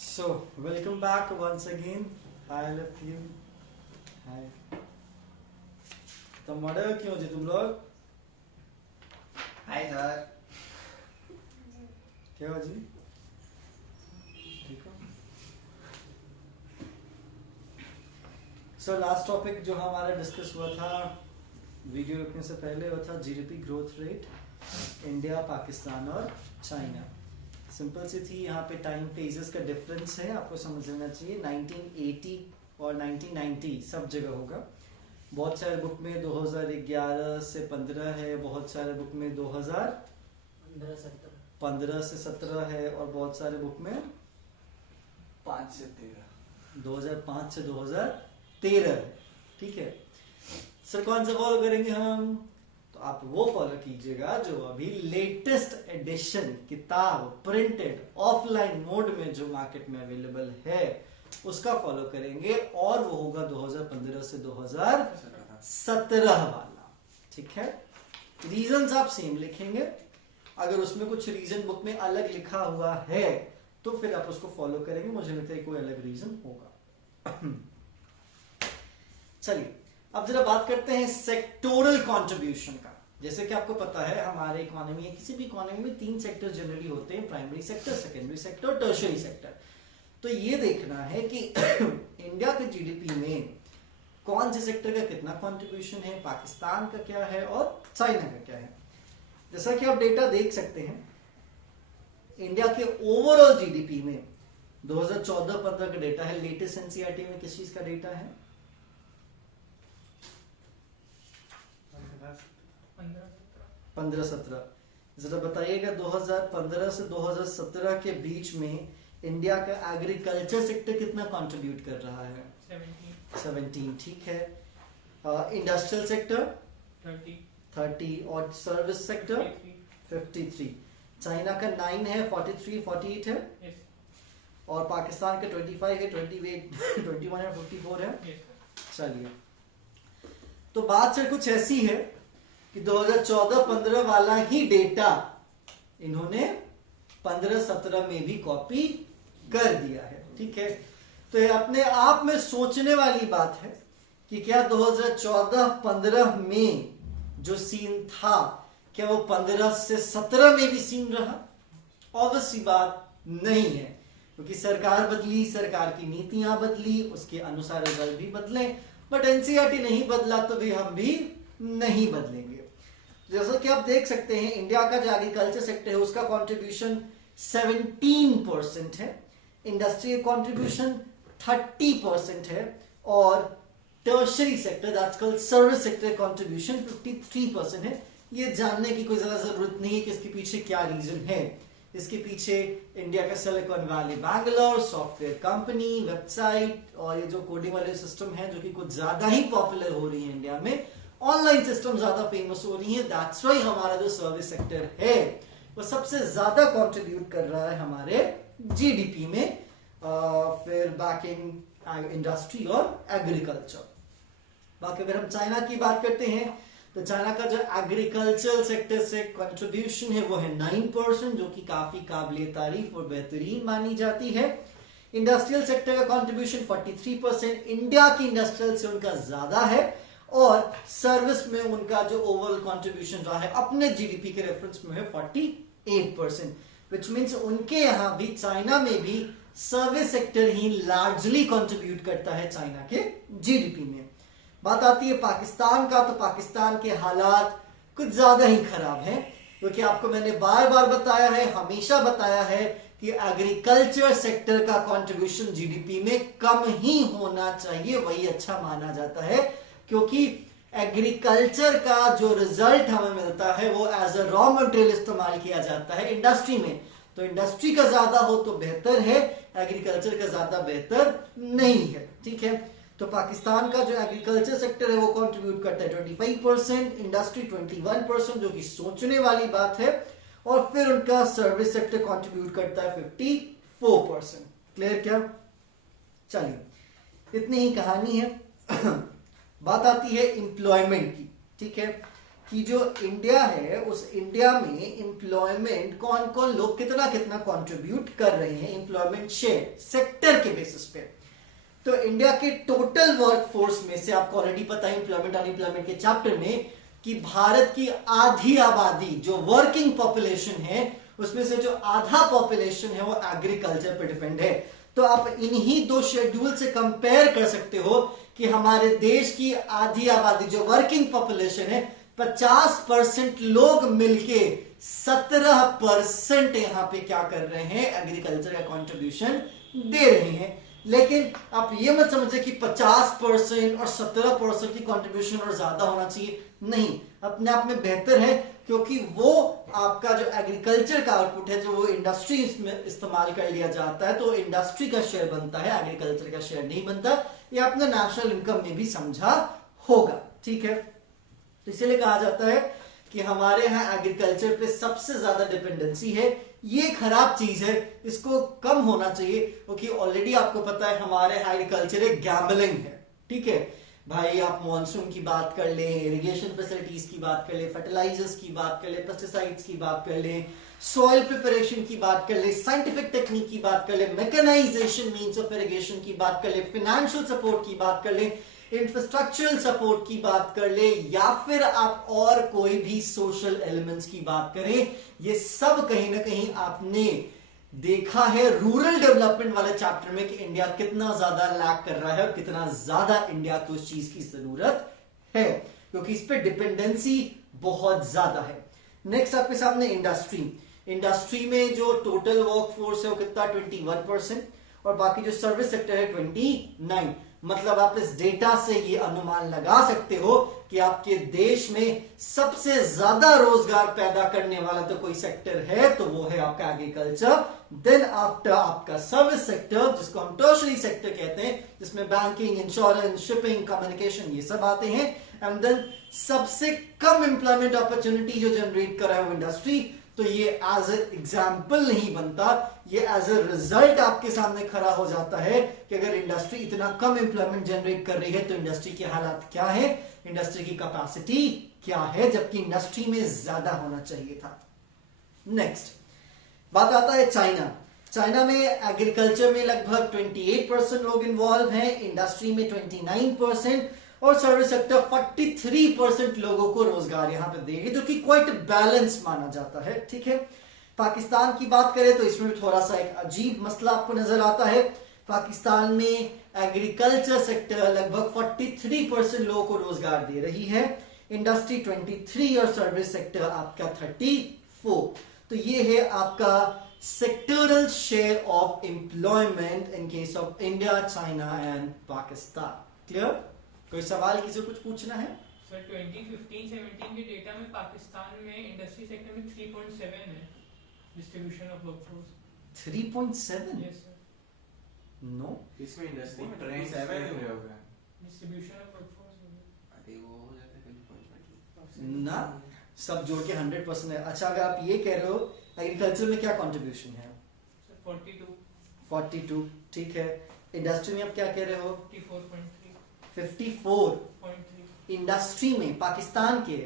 So, welcome back once again. Hi, all of you. Hi. तुम मरे हो क्यों जी तुम लोग? Hi sir. क्या हो जी? ठीक हो? So last topic जो हमारा डिस्कस हुआ था वीडियो रुकने से पहले वो था GDP growth rate India, Pakistan और चाइना। सिंपल सी थी, यहाँ पे टाइम फेजेस का डिफरेंस है, आपको समझ लेना चाहिए। 1980 और 1990 सब जगह होगा। बहुत सारे बुक में 2011 से 15 है, बहुत सारे बुक में 2015 से 17 है और बहुत सारे बुक में 5 से 13 2005 से 2013 है। ठीक है सर, कौन सा फॉलो करेंगे हम? तो आप वो फॉलो कीजिएगा जो अभी लेटेस्ट एडिशन किताब प्रिंटेड ऑफलाइन मोड में जो मार्केट में अवेलेबल है उसका फॉलो करेंगे, और वो होगा 2015 से 2017 वाला। ठीक है, रीजंस आप सेम लिखेंगे। अगर उसमें कुछ रीजन बुक में अलग लिखा हुआ है तो फिर आप उसको फॉलो करेंगे, मुझे लगता है कोई अलग रीजन होगा। चलिए अब जरा बात करते हैं सेक्टोरल कंट्रीब्यूशन का। जैसे कि आपको पता है हमारे इकोनॉमी या किसी भी इकोनॉमी में 3 सेक्टर जनरली होते हैं, primary sector, secondary sector, tertiary sector. तो ये देखना है कि इंडिया के जीडीपी में कौन से सेक्टर का कितना कंट्रीब्यूशन है, पाकिस्तान का क्या है और चाइना का क्या है। जैसा कि आप डेटा देख सकते हैं, इंडिया के ओवरऑल जीडीपी में 2014-15 का डेटा है। लेटेस्ट एनसीईआरटी में किस चीज का डेटा है? 15-17। जरा बताइएगा 2015 से 2017 के बीच में इंडिया का एग्रीकल्चर सेक्टर कितना कंट्रीब्यूट कर रहा है? 17। ठीक है, इंडस्ट्रियल सेक्टर 30 और सर्विस सेक्टर 53। चाइना का 9 है, 43, 48 है। Yes. और पाकिस्तान का 25 है, 21 है, 54 है। Yes. चलिए, तो बात सर कुछ ऐसी है कि 2014-15 वाला ही डेटा इन्होंने 15-17 में भी कॉपी कर दिया है। ठीक है, तो ये अपने आप में सोचने वाली बात है कि क्या 2014-15 में जो सीन था क्या वो 15 से 17 में भी सीन रहा? ऑब्वियसली बात नहीं है, क्योंकि सरकार बदली, सरकार की नीतियां बदली, उसके अनुसार रिजल्ट भी बदले, बट एनसीईआरटी नहीं बदला तो भी हम भी नहीं बदलेंगे। जैसा कि आप देख सकते हैं, इंडिया का जो एग्रीकल्चर सेक्टर है उसका कंट्रीब्यूशन 17% है, इंडस्ट्रियल कंट्रीब्यूशन 30% है, और tertiary sector that's called service sector contribution 53% है। ये जानने की कोई ज्यादा जरूरत नहीं है कि इसके पीछे क्या रीजन है। इसके पीछे इंडिया का silicon valley Bangalore, software company, website और ये जो कोडिंग वाले सिस्टम है जो कि कुछ ज्यादा ही पॉपुलर हो रही है इंडिया में, ऑनलाइन सिस्टम ज्यादा फेमस हो रही है, दैट्स व्हाई हमारा जो सर्विस सेक्टर है वो सबसे ज्यादा कंट्रीब्यूट कर रहा है हमारे जीडीपी में, फिर बैकिंग इंडस्ट्री और एग्रीकल्चर। बाकी अगर हम चाइना की बात करते हैं तो चाइना का जो एग्रीकल्चर सेक्टर से कंट्रीब्यूशन है वो है 9%, जो कि काफी काबिले तारीफ और बेहतरीन मानी जाती है। इंडस्ट्रियल सेक्टर का कंट्रीब्यूशन 43%, इंडिया की इंडस्ट्रियल से उनका ज्यादा है, और सर्विस में उनका जो ओवरऑल कंट्रीब्यूशन रहा है अपने जीडीपी के रेफरेंस में है 48%, विच मीन्स उनके यहां भी, चाइना में भी सर्विस सेक्टर ही लार्जली कंट्रीब्यूट करता है चाइना के जीडीपी में। बात आती है पाकिस्तान का, तो पाकिस्तान के हालात कुछ ज्यादा ही खराब हैं, क्योंकि आपको मैंने बार बार बताया है, हमेशा बताया है कि एग्रीकल्चर सेक्टर का कंट्रीब्यूशन जीडीपी में कम ही होना चाहिए, वही अच्छा माना जाता है, क्योंकि एग्रीकल्चर का जो रिजल्ट हमें मिलता है वो एज अ रॉ मटेरियल इस्तेमाल किया जाता है इंडस्ट्री में। तो इंडस्ट्री का ज्यादा हो तो बेहतर है, एग्रीकल्चर का ज्यादा बेहतर नहीं है। ठीक है, तो पाकिस्तान का जो एग्रीकल्चर सेक्टर है वो कंट्रीब्यूट करता है 25%, इंडस्ट्री 21%, जो कि सोचने वाली बात है, और फिर उनका सर्विस सेक्टर कंट्रीब्यूट करता है 54%। क्लियर क्या? चलिए, इतनी ही कहानी है। बात आती है एम्प्लॉयमेंट की। ठीक है, कि जो इंडिया है उस इंडिया में एम्प्लॉयमेंट कौन कौन लोग कितना कितना कंट्रीब्यूट कर रहे हैं एम्प्लॉयमेंट शेयर सेक्टर के बेसिस पे। तो इंडिया के टोटल वर्कफोर्स में से आपको ऑलरेडी पता है एम्प्लॉयमेंट अनएम्प्लॉयमेंट के चैप्टर में कि भारत की आधी आबादी जो वर्किंग पॉपुलेशन है उसमें से जो आधा पॉपुलेशन है वो एग्रीकल्चर पर डिपेंड है। तो आप इन्हीं दो शेड्यूल से कंपेयर कर सकते हो कि हमारे देश की आधी आबादी जो वर्किंग पॉपुलेशन है 50% लोग मिलके 17% यहां पे क्या कर रहे हैं एग्रीकल्चर का कंट्रीब्यूशन दे रहे हैं। लेकिन आप ये मत समझे कि 50% और 17% की कंट्रीब्यूशन और ज्यादा होना चाहिए, नहीं, अपने आप में बेहतर है क्योंकि वो आपका जो एग्रीकल्चर का आउटपुट है जो वो इंडस्ट्री में इस्तेमाल कर लिया जाता है तो इंडस्ट्री का शेयर बनता है, एग्रीकल्चर का शेयर नहीं बनता। ये आपने नेशनल इनकम में भी समझा होगा, ठीक है। तो इसीलिए कहा जाता है कि हमारे यहाँ एग्रीकल्चर पे सबसे ज्यादा डिपेंडेंसी है। ये खराब चीज है, इसको कम होना चाहिए क्योंकि ऑलरेडी आपको पता है हमारे एग्रीकल्चर एक गैम्बलिंग है, ठीक है भाई। आप मॉनसून की बात कर लें, इरिगेशन फैसिलिटीज की बात कर लें, फर्टिलाइजर्स की बात कर लें, पेस्टिसाइड्स की बात कर लें, सॉइल प्रिपरेशन की बात कर ले, साइंटिफिक टेक्निक की बात कर ले, मैकेनाइजेशन मींस ऑफ इरिगेशन की बात कर ले, फाइनेंशियल सपोर्ट की बात कर ले, इंफ्रास्ट्रक्चरल सपोर्ट की बात कर ले, या फिर आप और कोई भी सोशल एलिमेंट्स की बात करें, ये सब कहीं ना कहीं आपने देखा है रूरल डेवलपमेंट वाले चैप्टर में कि इंडिया कितना ज्यादा लैक कर रहा है और कितना ज्यादा इंडिया को उस चीज की जरूरत है क्योंकि इस पे डिपेंडेंसी बहुत ज्यादा है। नेक्स्ट आपके सामने इंडस्ट्री में जो टोटल वर्कफोर्स है वो कितना 21% और बाकी जो सर्विस सेक्टर है 29। मतलब आप इस डेटा से ये अनुमान लगा सकते हो कि आपके देश में सबसे ज्यादा रोजगार पैदा करने वाला तो कोई सेक्टर है तो वो है आपका एग्रीकल्चर, देन आफ्टर आपका सर्विस सेक्टर जिसको हम टर्शरी सेक्टर कहते हैं जिसमें बैंकिंग, इंश्योरेंस, शिपिंग, कम्युनिकेशन ये सब आते हैं, एंड देन सबसे कम एम्प्लॉयमेंट अपॉर्चुनिटी जो जनरेट कर रहा है वो इंडस्ट्री। तो ये एज ए एग्जाम्पल नहीं बनता, ये एज ए रिजल्ट आपके सामने खड़ा हो जाता है कि अगर इंडस्ट्री इतना कम एम्प्लॉयमेंट जनरेट कर रही है तो इंडस्ट्री के हालात क्या है, इंडस्ट्री की कैपेसिटी क्या है, जबकि इंडस्ट्री में ज्यादा होना चाहिए था। नेक्स्ट बात आता है चाइना में एग्रीकल्चर में लगभग 28% लोग इन्वॉल्व हैं, इंडस्ट्री में 29% और सर्विस सेक्टर 43% लोगों को रोजगार यहां पे देगी जो कि क्वाइट बैलेंस माना जाता है, ठीक है। पाकिस्तान की बात करें तो इसमें थोड़ा सा एक अजीब मसला आपको नजर आता है। पाकिस्तान में एग्रीकल्चर सेक्टर लगभग 43% लोगों को रोजगार दे रही है, इंडस्ट्री 23 और सर्विस सेक्टर आपका 34। तो ये है आपका sectoral share of employment in case of India, China and Pakistan. Clear? कोई सवाल किसी को कुछ पूछना है? सर 2015-17 के डेटा में पाकिस्तान में इंडस्ट्री सेक्टर में 3.7 है distribution of workforce. 3.7? Yes sir. No, इसमें इंडस्ट्री में 27 हो गया डिस्ट्रीब्यूशन ऑफ वर्कफोर्स अरे वो हो जाता है ना, सब जोड़ के 100% है। अच्छा, अगर आप ये कह रहे हो एग्रीकल्चर में क्या कंट्रीब्यूशन है? सर 42 42, ठीक है। इंडस्ट्री में आप क्या कह रहे हो? 54.3 54 इंडस्ट्री में पाकिस्तान के।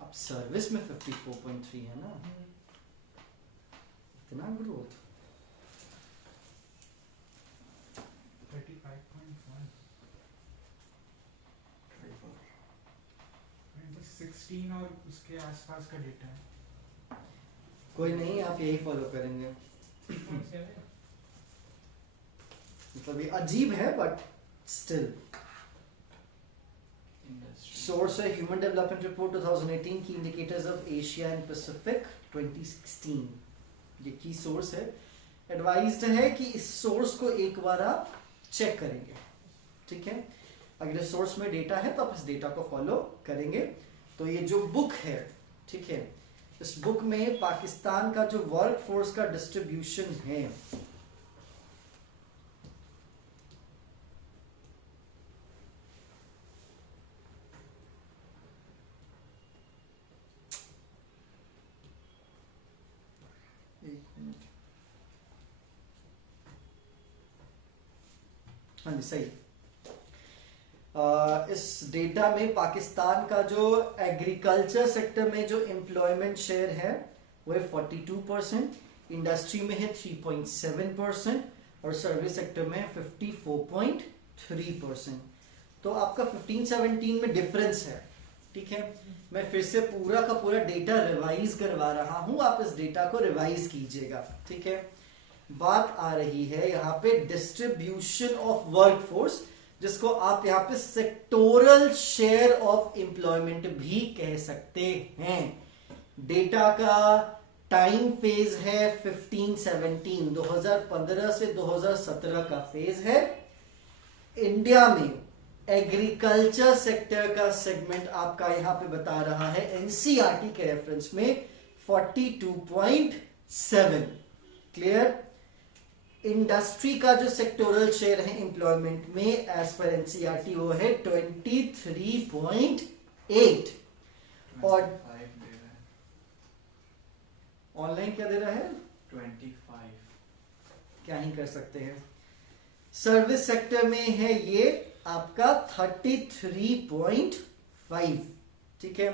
अब सर्विस में 54.3 है ना, इतना ग्रोथ। 35.1 16 और उसके आसपास का डेटा है। कोई नहीं, आप यही फॉलो करेंगे। 3.7 मतलब ये अजीब है बट स्टिल। सोर्स है ह्यूमन डेवलपमेंट रिपोर्ट 2018 की indicators of Asia and Pacific 2016, ये की सोर्स है। एडवाइज्ड है कि इस सोर्स को एक बार आप चेक करेंगे, ठीक है। अगर इस सोर्स में डेटा है तो आप इस डेटा को फॉलो करेंगे। तो ये जो बुक है, ठीक है, इस बुक में पाकिस्तान का जो वर्क फोर्स का डिस्ट्रीब्यूशन है एक मिनट, हाँ जी सही। इस डेटा में पाकिस्तान का जो एग्रीकल्चर सेक्टर में जो एम्प्लॉयमेंट शेयर है वो है 42%, इंडस्ट्री में है 3.7% और सर्विस सेक्टर में 54.3%। तो आपका 15-17 में डिफरेंस है। ठीक है, मैं फिर से पूरा का पूरा डेटा रिवाइज करवा रहा हूं, आप इस डेटा को रिवाइज कीजिएगा। ठीक है, बात आ रही है यहाँ पे डिस्ट्रीब्यूशन ऑफ वर्कफोर्स, जिसको आप यहाँ पे सेक्टोरल शेयर ऑफ एम्प्लॉयमेंट भी कह सकते हैं। डेटा का टाइम फेज है 15-17, 2015 से 2017 का फेज है। इंडिया में एग्रीकल्चर सेक्टर का सेगमेंट आपका यहां पे बता रहा है एनसीईआरटी के रेफरेंस में 42.7। क्लियर? इंडस्ट्री का जो सेक्टोरल शेयर है एम्प्लॉयमेंट में एज पर एनसीईआरटी वो है 23.8। और ऑनलाइन क्या दे रहा है? 25। क्या ही कर सकते हैं। सर्विस सेक्टर में है ये आपका 33.5। ठीक है,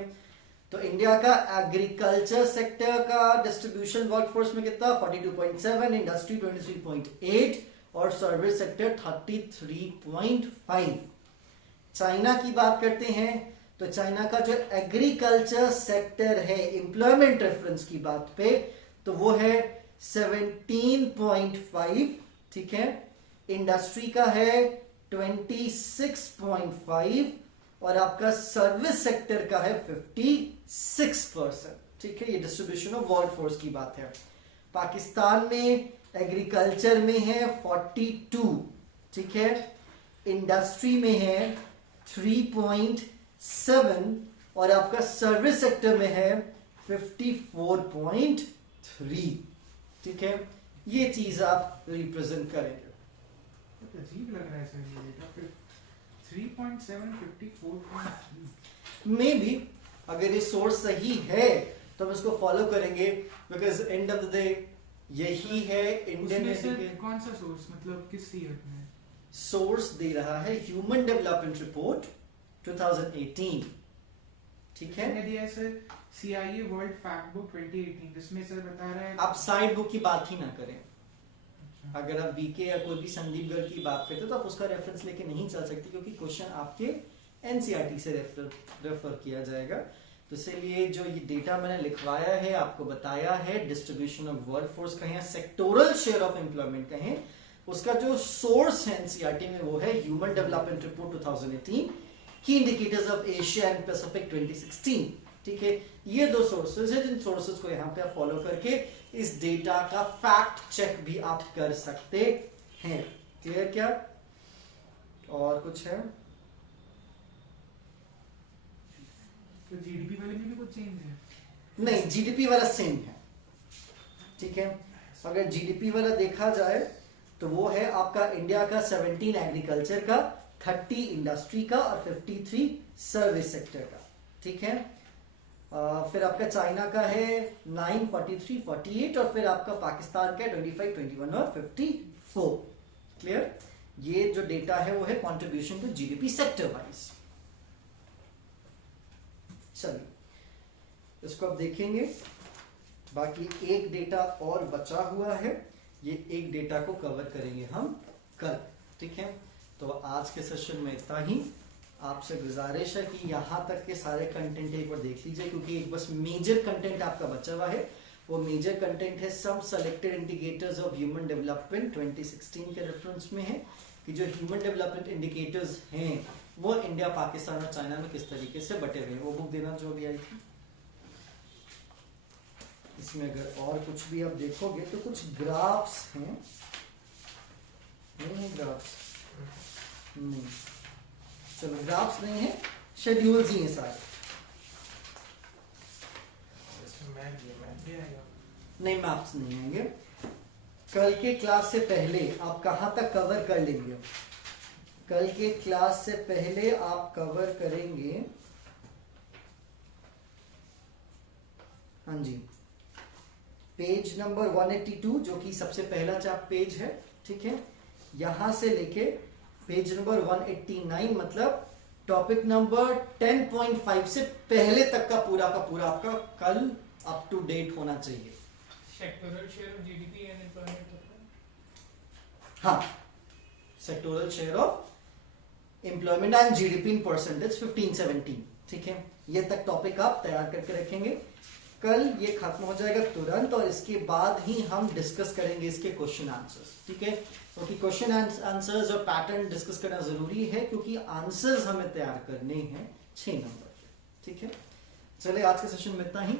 तो इंडिया का एग्रीकल्चर सेक्टर का डिस्ट्रीब्यूशन वर्कफोर्स में कितना? 42.7, इंडस्ट्री 23.8 और सर्विस सेक्टर 33.5। चाइना की बात करते हैं तो चाइना का जो एग्रीकल्चर सेक्टर है एम्प्लॉयमेंट रेफरेंस की बात पे तो वो है 17.5। ठीक है, इंडस्ट्री का है 26.5 और आपका सर्विस सेक्टर का है 56%। ठीक है, ये डिस्ट्रीब्यूशन ऑफ वर्कफोर्स की बात है। पाकिस्तान में एग्रीकल्चर में है 42। ठीक है, इंडस्ट्री में है 3.7 और आपका सर्विस सेक्टर में है 54.3। ठीक है, ये चीज आप रिप्रेजेंट करेंगे। तो अजीब लग रहा है सर ये डेटा। फिर 3.7 54.3 मे बी अगर ये सोर्स सही है तो हम इसको फॉलो करेंगे, because end of the day यही है इंडियन उसमें सर कौन सा सोर्स, मतलब किस ईयर में? सोर्स दे रहा है ह्यूमन डेवलपमेंट रिपोर्ट 2018। ठीक है, मैंने दिया है sir CIA world fact book 2018, जिसमें सर बता रहा है। आप साइड बुक की बात ही ना करें। अच्छा। अगर आप वीके या कोई भी संदीप गर्ग की बात करते हो तो आप उसका रेफरेंस लेके नहीं चल सकते, क्योंकि क्वेश्चन आपके एनसीईआरटी से रेफर किया जाएगा। तो इसलिए जो ये डेटा मैंने लिखवाया है, आपको बताया है डिस्ट्रीब्यूशन ऑफ वर्कफोर्स कहें, सेक्टोरल शेयर ऑफ एम्प्लॉयमेंट कहें, उसका जो सोर्स है एनसीईआरटी में वो है ह्यूमन डेवलपमेंट रिपोर्ट 2018, की indicators of Asia and Pacific 2016। ठीक है, ये दो सोर्सेज है जिन सोर्सेज को यहाँ पे आप फॉलो करके इस डेटा का फैक्ट चेक भी आप कर सकते हैं। क्लियर? क्या और कुछ है? तो जीडीपी वाले में भी कुछ चेंज है? नहीं, जीडीपी वाला सेम है। ठीक है, अगर जीडीपी वाला देखा जाए तो वो है आपका इंडिया का 17 एग्रीकल्चर का, 30 इंडस्ट्री का और 53 सर्विस सेक्टर का। ठीक है, फिर आपका चाइना का है 9, 43, 48 और फिर आपका पाकिस्तान का 25, 21 और 54। क्लियर? ये जो डेटा है वो है contribution to GDP sector wise. चलिए इसको अब देखेंगे। बाकी एक डेटा और बचा हुआ है, ये एक डेटा को कवर करेंगे हम कल। ठीक है, तो आज के सेशन में इतना ही। आपसे गुजारिश है कि यहाँ तक के सारे कंटेंट एक बार देख लीजिए, क्योंकि एक बस मेजर कंटेंट आपका बचा हुआ है। वो मेजर कंटेंट है some selected indicators of human development 2016 के रेफरेंस में है, कि जो ह्यूमन डेवलपमेंट इंडिकेटर्स हैं वो इंडिया, पाकिस्तान और चाइना में किस तरीके से बटे हुए हैं। वो बुक देना जो भी आई थी। इसमें अगर और कुछ भी आप देखोगे तो कुछ ग्राफ्स हैं। नहीं है ग्राफ्स? नहीं, चलो ग्राफ्स नहीं है, शेड्यूल्स ही हैं सारे। नहीं, मैप्स नहीं आएंगे। कल के क्लास से पहले आप कहां तक कवर कर लेंगे? कल के क्लास से पहले आप कवर करेंगे, हाँ जी, पेज नंबर 182 जो कि सबसे पहला चाप पेज है। ठीक है, यहां से लेके पेज नंबर 189, मतलब टॉपिक नंबर 10.5 से पहले तक का पूरा आपका कल अप टू डेट होना चाहिए। Sectoral share of GDP and employment होता है। हाँ, sectoral share of employment and GDP in percentage 15-17, ठीक है। ये तक टॉपिक आप तैयार करके रखेंगे। कल ये खत्म हो जाएगा तुरंत, और इसके बाद ही हम डिस्कस करेंगे इसके क्वेश्चन आंसर्स, ठीक है। क्योंकि क्वेश्चन आंसर्स और पैटर्न डिस्कस करना जरूरी है, क्योंकि आंसर्स हमें तैयार करने हैं 6 नंबर के, ठीक है। चलिए आज के सेशन में इतना ही,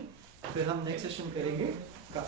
फिर हम नेक्स्ट सेशन करेंगे कल।